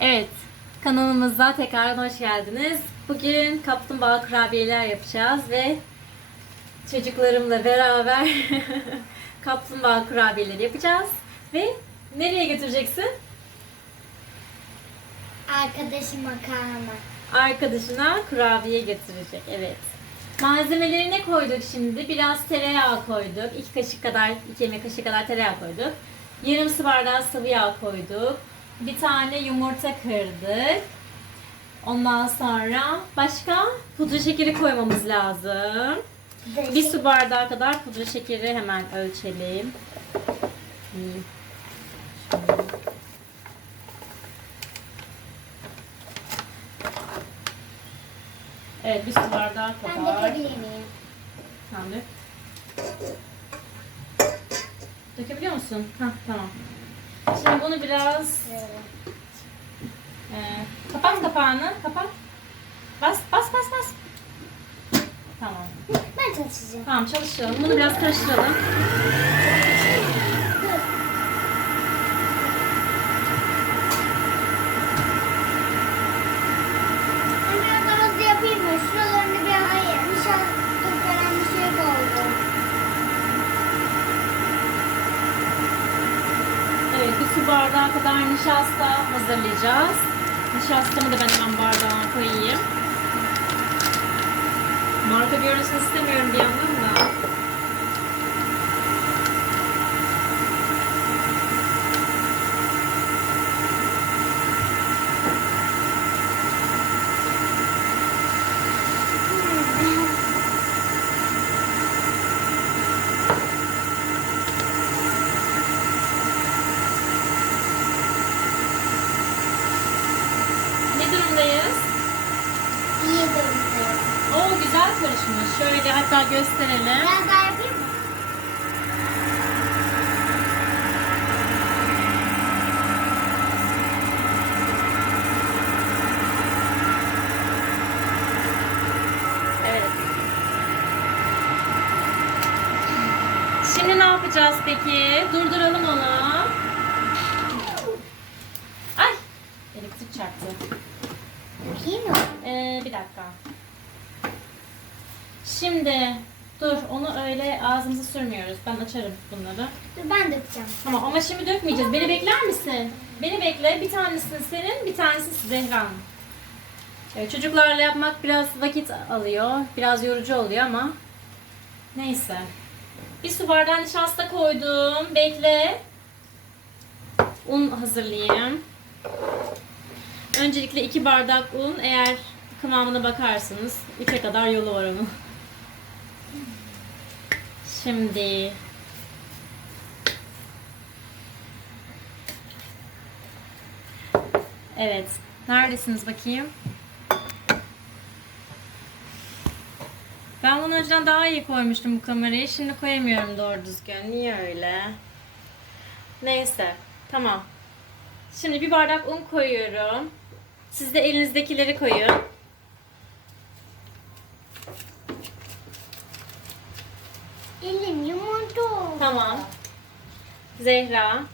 Evet, kanalımıza tekrardan hoş geldiniz. Bugün kaplumbağa kurabiyeler yapacağız ve çocuklarımla beraber kaplumbağa kurabiyeleri yapacağız. Ve nereye götüreceksin? Arkadaşım makarna. Arkadaşına kurabiye götürecek. Evet. Malzemeleri ne koyduk şimdi? Biraz tereyağı koyduk. İki kaşık kadar, iki yemek kaşığı kadar tereyağı koyduk. Yarım su bardağı sıvı yağ koyduk. Bir tane yumurta kırdık. Ondan sonra başka pudra şekeri koymamız lazım. Bir su bardağı kadar pudra şekeri hemen ölçelim. Evet bir su bardağı Ben kadar. dökebilir miyim? Tamam dök. Dökebiliyor musun? Hah tamam. Şimdi bunu biraz e, kapat kapağını. Kapat. Bas bas bas bas. Tamam. Ben çalışacağım. Tamam çalıştıralım. Bunu biraz karıştıralım. Bardağı kadar nişasta hazırlayacağız. Nişastamı da ben hemen bardağa koyayım. Marka görünsün istemiyorum bir yandan Karışmış. Şöyle hatta gösterelim. Biraz daha yapayım mı? Evet. Şimdi ne yapacağız peki? Durduralım onu. Ay! Elektrik çarptı. Yapayım mı? Ee, bir dakika. Şimdi dur onu öyle ağzımıza sürmüyoruz. Ben açarım bunları. Dur ben dökeceğim. Tamam ama şimdi dökmeyeceğiz. Beni bekler misin? Beni bekle. Bir tanesi senin, bir tanesi Zehra'nın. Evet, çocuklarla yapmak biraz vakit alıyor. Biraz yorucu oluyor ama neyse. Bir su bardağı nişasta koydum. Bekle. Un hazırlayayım. Öncelikle iki bardak un. Eğer kıvamına bakarsınız. Üçe kadar yolu var onun. Şimdi Evet. Neredesiniz bakayım? Ben bunu önceden daha iyi koymuştum bu kamerayı. Şimdi koyamıyorum doğru düzgün. Niye öyle? Neyse. Tamam. Şimdi bir bardak un koyuyorum. Siz de elinizdekileri koyun. Elim yumurta oldu. Tamam. Zehra.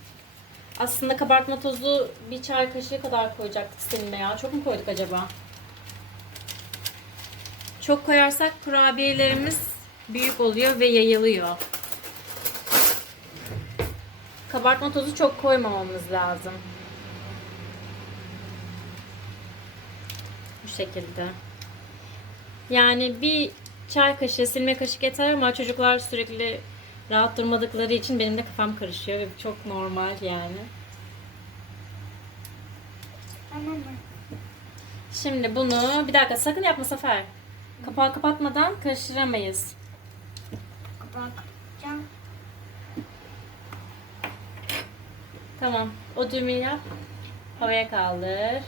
Aslında kabartma tozu bir çay kaşığı kadar koyacaktık seninle ya. Çok mu koyduk acaba? Çok koyarsak kurabiyelerimiz büyük oluyor ve yayılıyor. Kabartma tozu çok koymamamız lazım. Bu şekilde. Yani bir çay kaşığı, silme kaşık yeter ama çocuklar sürekli rahat durmadıkları için benim de kafam karışıyor ve bu çok normal yani. Mı? Şimdi bunu bir dakika sakın yapma Sefer. Kapağı kapatmadan karıştıramayız. Kapağı kapatacağım. Tamam. O düğmeyi yap. Havaya kaldır.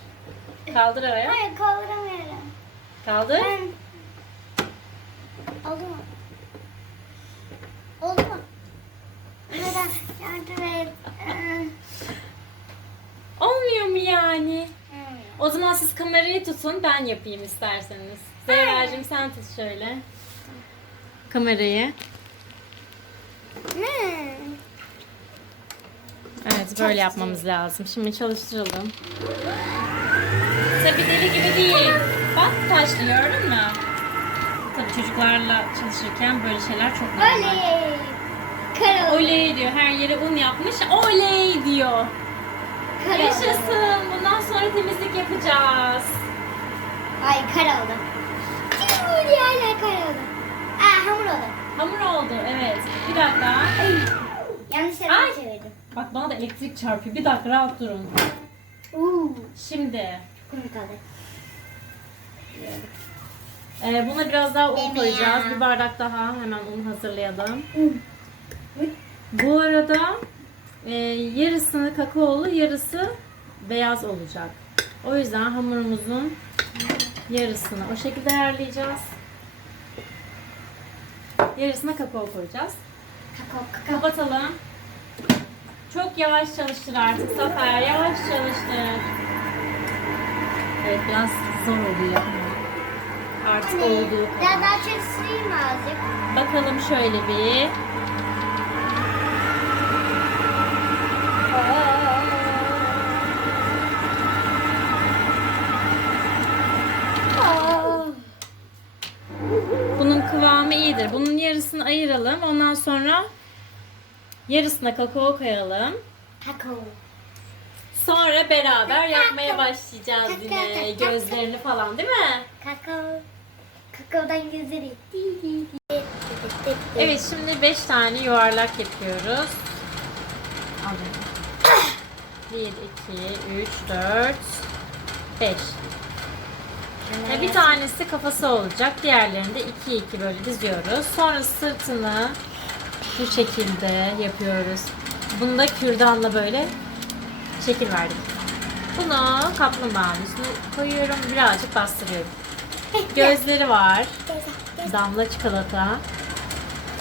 Kaldır havaya. Hayır kaldıramıyorum. Kaldır. Ben... Oldu mu? Oldu mu? Neden? Yardım et. Ee, Olmuyor mu yani? hmm. O zaman kamerayı tutun ben yapayım isterseniz. Zehra'cığım sen tut şöyle. Kamerayı. Ne? Evet böyle yapmamız lazım. Şimdi çalıştıralım. gibi değil. Bak taşlı gördün mü? Tabii çocuklarla çalışırken böyle şeyler çok normal. Oley. Kar oldu. Oley diyor. Her yere un yapmış. Oley diyor. Kar oldu. Yaşasın. Bundan sonra temizlik yapacağız. Ay kar oldu. Diye hala kar oldu. Aa hamur oldu. Hamur oldu. Evet. Bir dakika. Ay. Yanlış tarafa çevirdim. Bak bana da elektrik çarpıyor. Bir dakika rahat durun. Uuu. Şimdi Kum kaldı. e, buna biraz daha un Deme koyacağız. ya. Bir bardak daha hemen un hazırlayalım. Bu arada e, yarısını kakaolu, yarısı beyaz olacak. O yüzden hamurumuzun yarısını o şekilde ayarlayacağız. Yarısına kakao koyacağız. Kakao kakao. Kapatalım. Çok yavaş çalıştır artık Zafer. Yavaş çalıştır. Evet biraz zor oluyor. Artık Anne, olduğu Biraz kadar. daha çalıştırayım azıcık? Bakalım şöyle bir. Bunun ayıralım. Ondan sonra yarısına kakao koyalım. Kakao. Sonra beraber yapmaya başlayacağız yine. Gözlerini falan değil mi? Kakao. Kakaodan gözleri. Evet şimdi 5 tane yuvarlak yapıyoruz. Alayım. 1, 2, 3, 4, 5. Bir tanesi kafası olacak. Diğerlerini de 2 2 böyle diziyoruz. Sonra sırtını bu şekilde yapıyoruz. Bunu da kürdanla böyle şekil verdik. Bunu kaplumbağanın üstüne koyuyorum. Birazcık bastırıyorum. Gözleri var. Damla çikolata.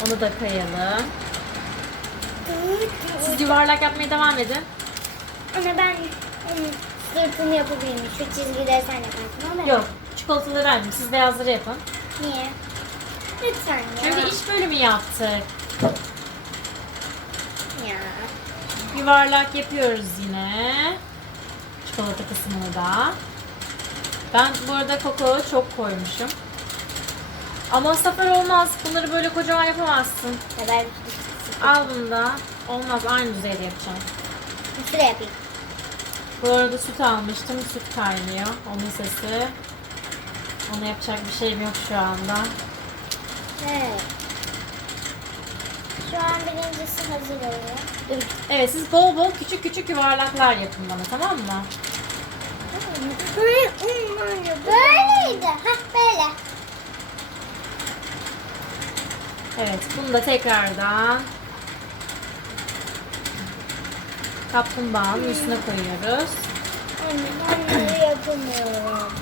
Onu da kayalım. Siz yuvarlak yapmaya devam edin. Ana ben onun sırtını yapabilirim. Şu çizgileri sen yaparsın. Mu? Yok, çikolataları verdim. Siz beyazları yapın. Niye? Lütfen ya. Şimdi iş bölümü yaptık. Ya. Yuvarlak yapıyoruz yine. Çikolata kısmını da. Ben bu arada kakao çok koymuşum. Ama sefer olmaz. Bunları böyle kocaman yapamazsın. Ya ben Al bunu da. Olmaz. Aynı düzeyde yapacağım. şuraya yapayım. Bu arada süt almıştım. Süt kaynıyor. Onun sesi. Ona yapacak bir şeyim yok şu anda. Evet. Şu an birincisi hazır oluyor. Evet siz bol bol küçük küçük yuvarlaklar yapın bana tamam mı? Böyleydi. Hah böyle. Evet bunu da tekrardan kaplumbağanın üstüne koyuyoruz. Anne ben bunları yapamıyorum.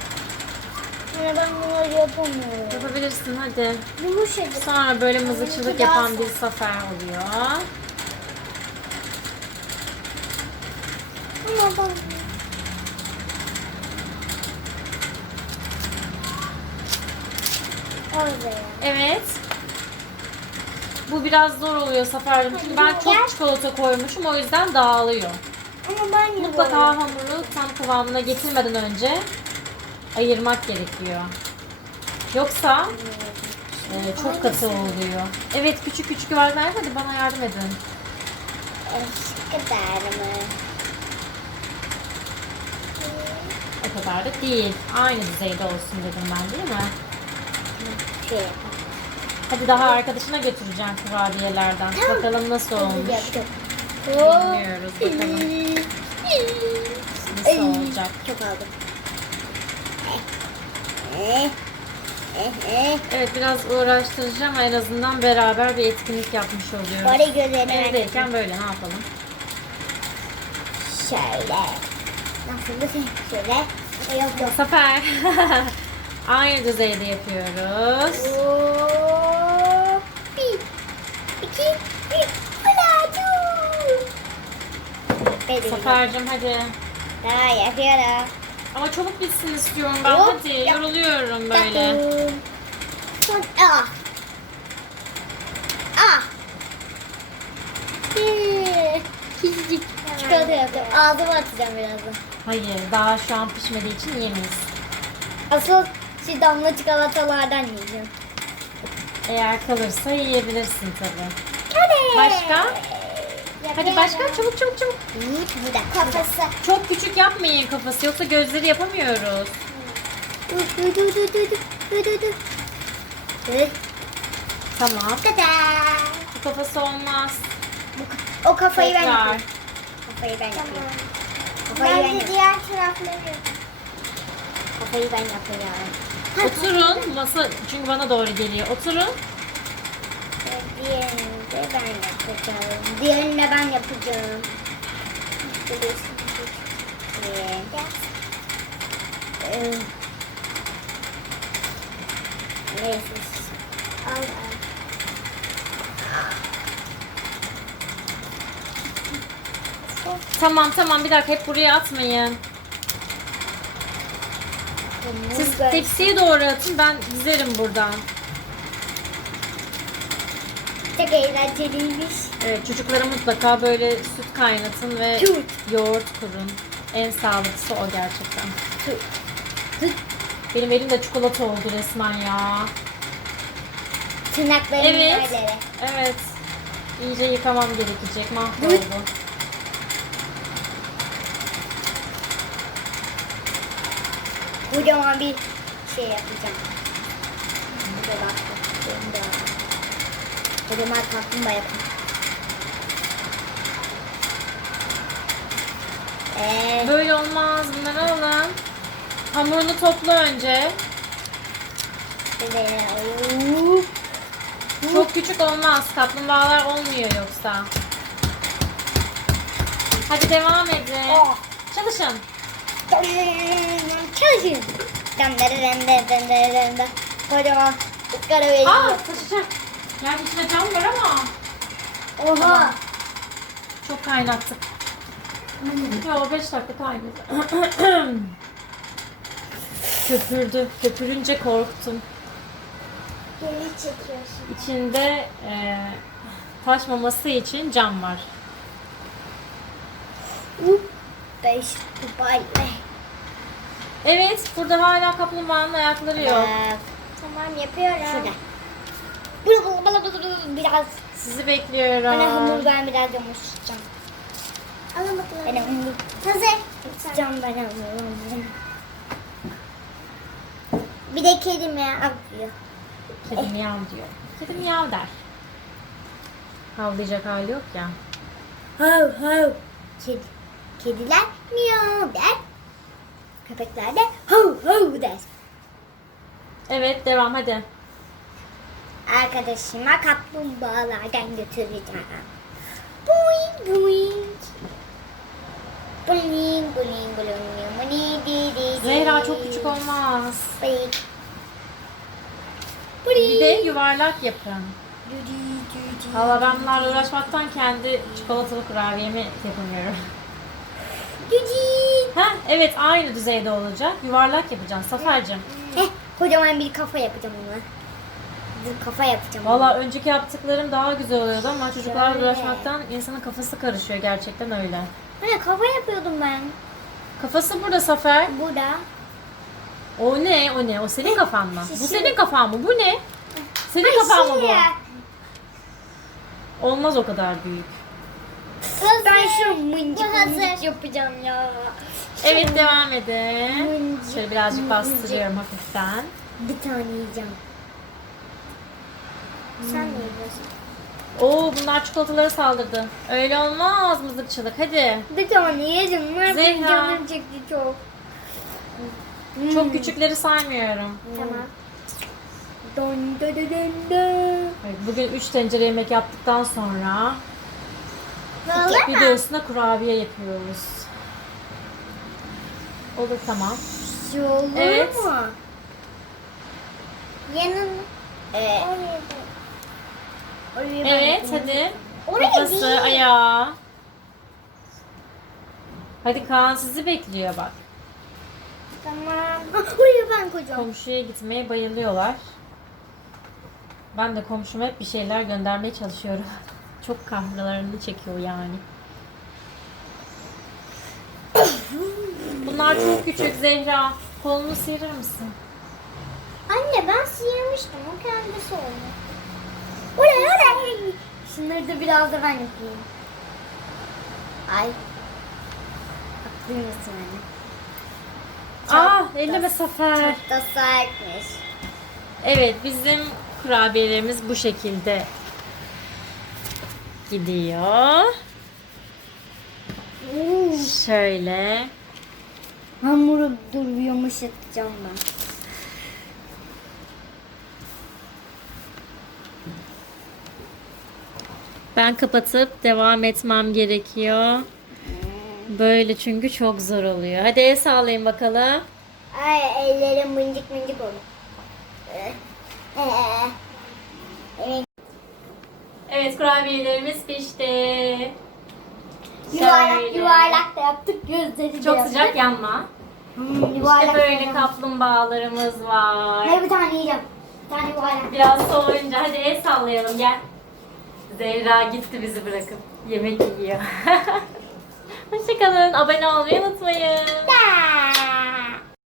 Anne ben bunları yapamıyorum. Yapabilirsin hadi. Yumuşacık. Sonra böyle mızıkçılık yapan bir zafer oluyor. Ama ben... Orada. Evet. Bu biraz zor oluyor Zafer'cim çünkü ben çok çikolata koymuşum o yüzden dağılıyor. Ama ben Mutlaka hamuru tam kıvamına getirmeden önce ayırmak gerekiyor. Yoksa e, çok katı oluyor. Evet küçük küçük yuvarlaklar yap, hadi bana yardım edin. Şu kadar mı? O kadar da değil. Aynı düzeyde olsun dedim ben değil mi? Hadi daha arkadaşına götüreceğim kurabiyelerden. Bakalım nasıl olmuş. Bilmiyoruz bakalım nasıl olacak. Çok aldım. Eh, eh, eh. Evet biraz uğraştıracağım ama en azından beraber bir etkinlik yapmış oluyoruz. Bari gözlerine Evdeyken böyle ne yapalım? Şöyle. Nasıl da şöyle. Yok yok. Zafer. Aynı düzeyde yapıyoruz. Oo, bir, iki, bir. Zafer'cim hadi. Daha yapıyorum. Ama çabuk bitsin istiyorum ben. Hop, Hadi yap. yoruluyorum böyle. Son, ah. Ah. Küçücük çikolata yaptım. Ağzıma atacağım birazdan. Hayır daha şu an pişmediği için yiyemeyiz. Asıl şu damla çikolatalardan yiyeceğim. Eğer kalırsa yiyebilirsin tabii. Başka? Hadi başka çabuk çabuk çabuk. Bir dakika. Kafası. Çok küçük yapmayın kafası yoksa gözleri yapamıyoruz. Dur dur dur dur dur dur dur dur. Dur. Tamam. Tada. Bu kafası olmaz. O kafayı ben Tekrar. yapayım. Kafayı ben yapayım. Kafayı ben, yapayım. diğer tarafları. Kafayı ben yapayım. Oturun. Masa çünkü bana doğru geliyor. Oturun. Diğerini de ben yapacağım. Diğerini de ben yapacağım. Tamam tamam bir dakika hep buraya atmayın. Siz tepsiye doğru atın ben dizerim buradan. Çok eğlenceliymiş. Evet çocuklara mutlaka böyle süt kaynatın ve Süt. yoğurt kurun. En sağlıklısı o gerçekten. Süt. Süt. Benim elim de çikolata oldu resmen ya. Tırnaklarımın Evet. yerleri. Evet. İyice yıkamam gerekecek. Mahvoldu. Kocaman bir şey yapacağım. Burada bak. Kocaman kaplumbağa yapayım. Eee. Böyle olmaz. Bunları alın. Hamurunu topla önce. Şöyle. Çok küçük olmaz. Kaplumbağalar olmuyor yoksa. Hadi devam edin. Oh. Çalışın. Çalışın. Dendere dendere dendere dendere. Kocaman ıskara veriyor. Aa taşıyacak. Yani içinde cam var ama Oha. çok kaynattık. Yo 5 dakika kaynadı. Köpürdü. Köpürünce korktum. Geri çekiyorsun. İçinde e, taşmaması için cam var. Beş Dubai. Evet, burada hala kaplumbağanın ayakları yok. Tamam yapıyorum. Şurada. Biraz. Sizi bekliyorum. Bana hamur ben biraz yumuşatacağım. Alın bakalım. Ben hamur. Hazır. Yapacağım ben hamuru. Bir de kedime atlıyor. Kedi miyav diyor. Kedi miyav der. Havlayacak hali yok ya. Hav hav. Kedi. Kediler miyav der. Köpekler de hav hav der. Evet, devam hadi. Arkadaşıma kaplumbağalardan götüreceğim. Boing boing. Boing boing boing boing di di di. Zehra çok küçük olmaz. Boing. Bir de yuvarlak yapın. Valla ben bunlarla uğraşmaktan kendi çikolatalı kurabiyemi yapamıyorum. Ha evet aynı düzeyde olacak. Yuvarlak yapacaksın Safarcığım. Heh, kocaman bir kafa yapacağım ona. Bir kafa yapacağım. Valla önceki yaptıklarım daha güzel oluyordu ama çocuklarla Şöyle. uğraşmaktan insanın kafası karışıyor gerçekten öyle. Hani kafa yapıyordum ben. Kafası burada Safer. Burada. O ne? O ne? O senin kafan mı? Bu senin kafan mı? Bu ne? Senin kafan mı bu? Şey, Olmaz o kadar büyük. Ben şu mıncık mıncık yapacağım ya. Evet devam edin. Mıncık, Şöyle birazcık mıncık. bastırıyorum hafiften. Bir tane yiyeceğim. Sen ne yiyorsun? Oo bunlar çikolatalara saldırdı. Öyle olmaz mızıkçılık. Hadi. Bir tane yedim. Benim Zehra. canım çekti çok. Çok küçükleri saymıyorum. Tamam. Dön dön dön dön dön. Evet, bugün 3 tencere yemek yaptıktan sonra Vallahi bir de üstüne kurabiye yapıyoruz. Olur tamam. Olur Evet. mu? Yanın. Oraya ben Evet hadi. Oraya Kafası, değil. ayağı. Hadi Kaan sizi bekliyor bak. Tamam. Ah, oraya ben koyacağım. Komşuya gitmeye bayılıyorlar. Ben de komşuma hep bir şeyler göndermeye çalışıyorum. Çok kahralarını çekiyor yani. Bunlar çok küçük Zehra. Kolunu sıyırır mısın? Anne ben sıyırmıştım. O kendisi oldu. Oraya oraya. Şunları da biraz da ben yapayım. Ay. Haklıymışsın anne. Aa, da- elleme Safer. Çok da sertmiş. Evet, bizim kurabiyelerimiz bu şekilde gidiyor. Şöyle. Hamuru dur bir yumuşatacağım ben. Ben kapatıp devam etmem gerekiyor. Böyle çünkü çok zor oluyor. Hadi el sağlayın bakalım. Ay ellerim mıncık mıncık oldu. Evet. Evet kurabiyelerimiz pişti. Yuvarlak Şöyle. yuvarlak da yaptık. Gözleri de Çok yaptık. sıcak yanma. Hmm, İşte yuvarlak böyle yapalım. kaplumbağalarımız var. Hayır bir tane yiyeceğim. Bir tane yuvarlak. Biraz soğuyunca hadi el sallayalım gel. Zehra gitti bizi bırakıp yemek yiyor. Hoşçakalın. Abone olmayı unutmayın. Bye.